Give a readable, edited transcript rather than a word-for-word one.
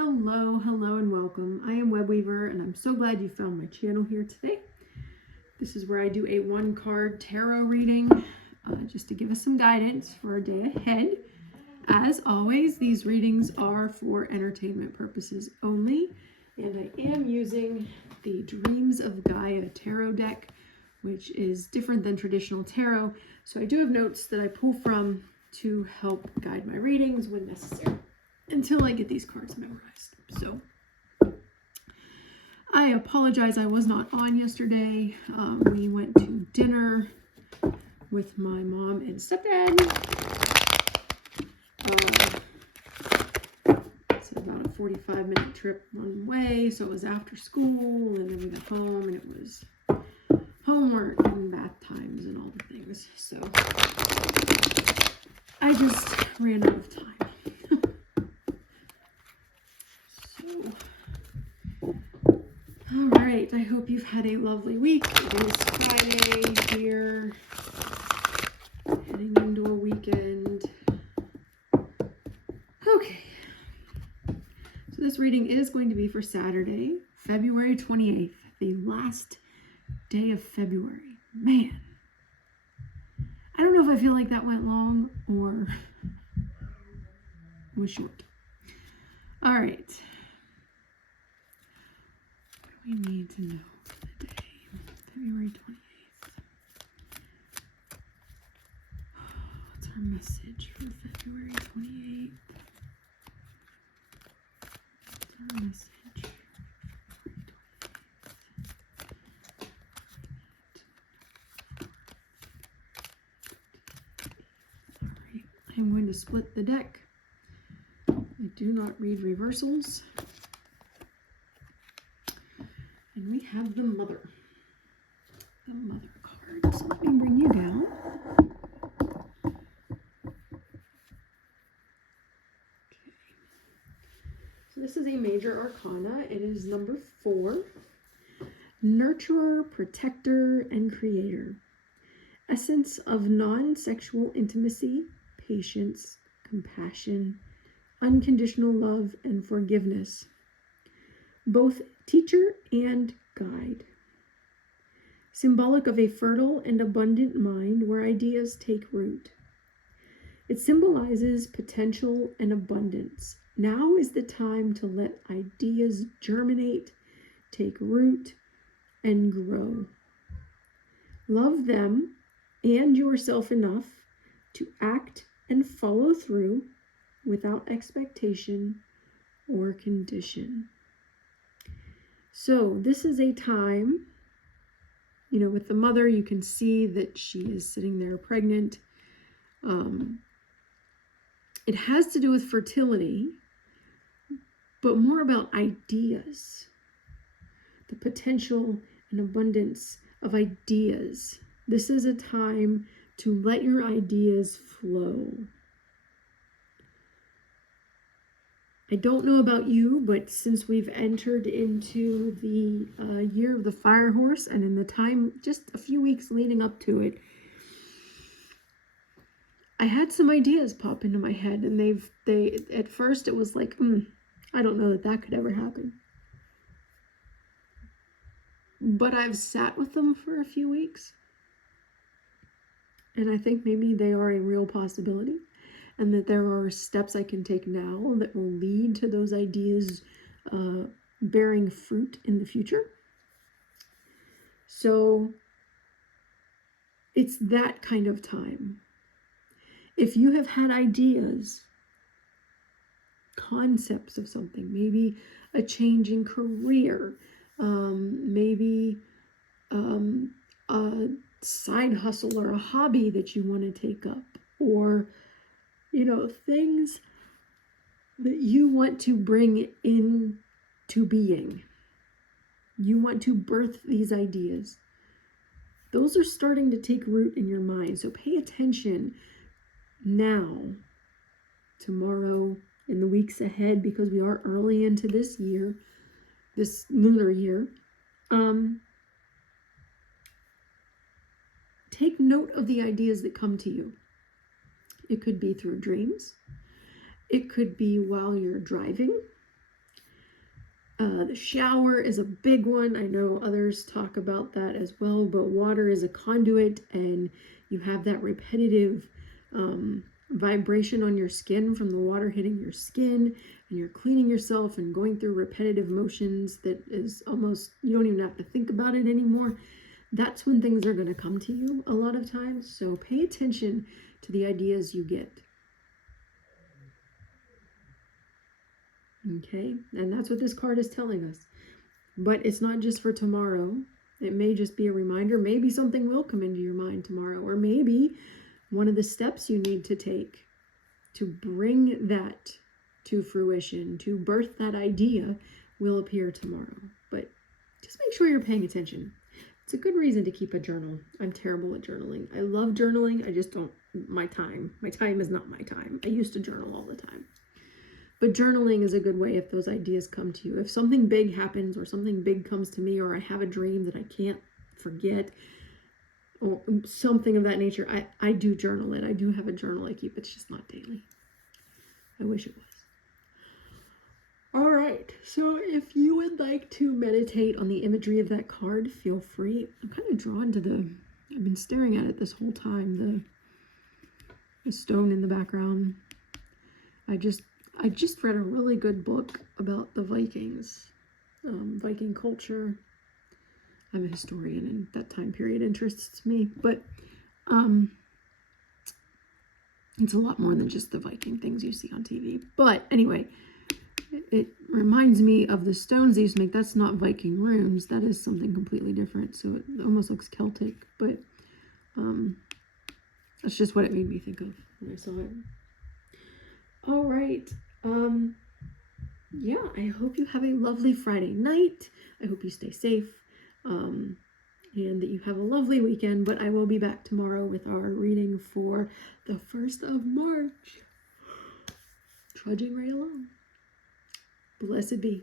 Hello, and welcome. I am Webweaver, and I'm so glad you found my channel here today. This is where I do a one-card tarot reading, just to give us some guidance for our day ahead. As always, these readings are for entertainment purposes only, and I am using the Dreams of Gaia tarot deck, which is different than traditional tarot. So I do have notes that I pull from to help guide my readings when necessary, until I get these cards memorized. So I apologize, I was not on yesterday. We went to dinner with my mom and stepdad. It's about a 45-minute trip one way, so it was after school, and then we got home and it was homework and bath times and all the things. So I just ran out of time. All right, I hope you've had a lovely week. It is Friday here, heading into a weekend. Okay, so this reading is going to be for Saturday, February 28th, the last day of February. Man, I don't know if I feel like that went long or was short. All right. We need to know for the day, February 28th. What's our message for February 28th? What's our message for February 28th? All right, I'm going to split the deck. I do not read reversals. And we have the Mother card. So let me bring you down. Okay. So this is a major arcana. It is number 4. Nurturer, protector, and creator. Essence of non-sexual intimacy, patience, compassion, unconditional love, and forgiveness. Both teacher and guide. Symbolic of a fertile and abundant mind where ideas take root. It symbolizes potential and abundance. Now is the time to let ideas germinate, take root, and grow. Love them and yourself enough to act and follow through without expectation or condition. So this is a time, with the Mother, you can see that she is sitting there pregnant. It has to do with fertility, but more about ideas, the potential and abundance of ideas. This is a time to let your ideas flow. I don't know about you, but since we've entered into the year of the fire horse, and in the time, just a few weeks leading up to it, I had some ideas pop into my head, and they at first it was like, I don't know that could ever happen. But I've sat with them for a few weeks, and I think maybe they are a real possibility. And that there are steps I can take now that will lead to those ideas bearing fruit in the future. So it's that kind of time. If you have had ideas, concepts of something, maybe a change in career, maybe a side hustle or a hobby that you want to take up, or things that you want to bring into being. You want to birth these ideas. Those are starting to take root in your mind. So pay attention now, tomorrow, in the weeks ahead, because we are early into this year, this lunar year. Take note of the ideas that come to you. It could be through dreams. It could be while you're driving. The shower is a big one. I know others talk about that as well, but water is a conduit, and you have that repetitive vibration on your skin from the water hitting your skin, and you're cleaning yourself and going through repetitive motions that is almost, you don't even have to think about it anymore. That's when things are going to come to you a lot of times. So pay attention to the ideas you get. Okay, and that's what this card is telling us. But it's not just for tomorrow. It may just be a reminder. Maybe something will come into your mind tomorrow, or maybe one of the steps you need to take to bring that to fruition, to birth that idea, will appear tomorrow. But just make sure you're paying attention. It's a good reason to keep a journal. I'm terrible at journaling. I love journaling. I just don't, my time is not my time. I used to journal all the time. But journaling is a good way if those ideas come to you. If something big happens or something big comes to me, or I have a dream that I can't forget, or something of that nature, I do journal it. I do have a journal I keep. It's just not daily. I wish it was. All right. So if you would like to meditate on the imagery of that card, feel free. I'm kind of drawn to I've been staring at it this whole time, the stone in the background. I just read a really good book about the Vikings, Viking culture. I'm a historian, and that time period interests me. But it's a lot more than just the Viking things you see on TV. But anyway, it reminds me of the stones they used to make. That's not Viking runes. That is something completely different. So it almost looks Celtic. But that's just what it made me think of when I saw it. All right. Yeah, I hope you have a lovely Friday night. I hope you stay safe, and that you have a lovely weekend. But I will be back tomorrow with our reading for the 1st of March. Trudging right along. Blessed be.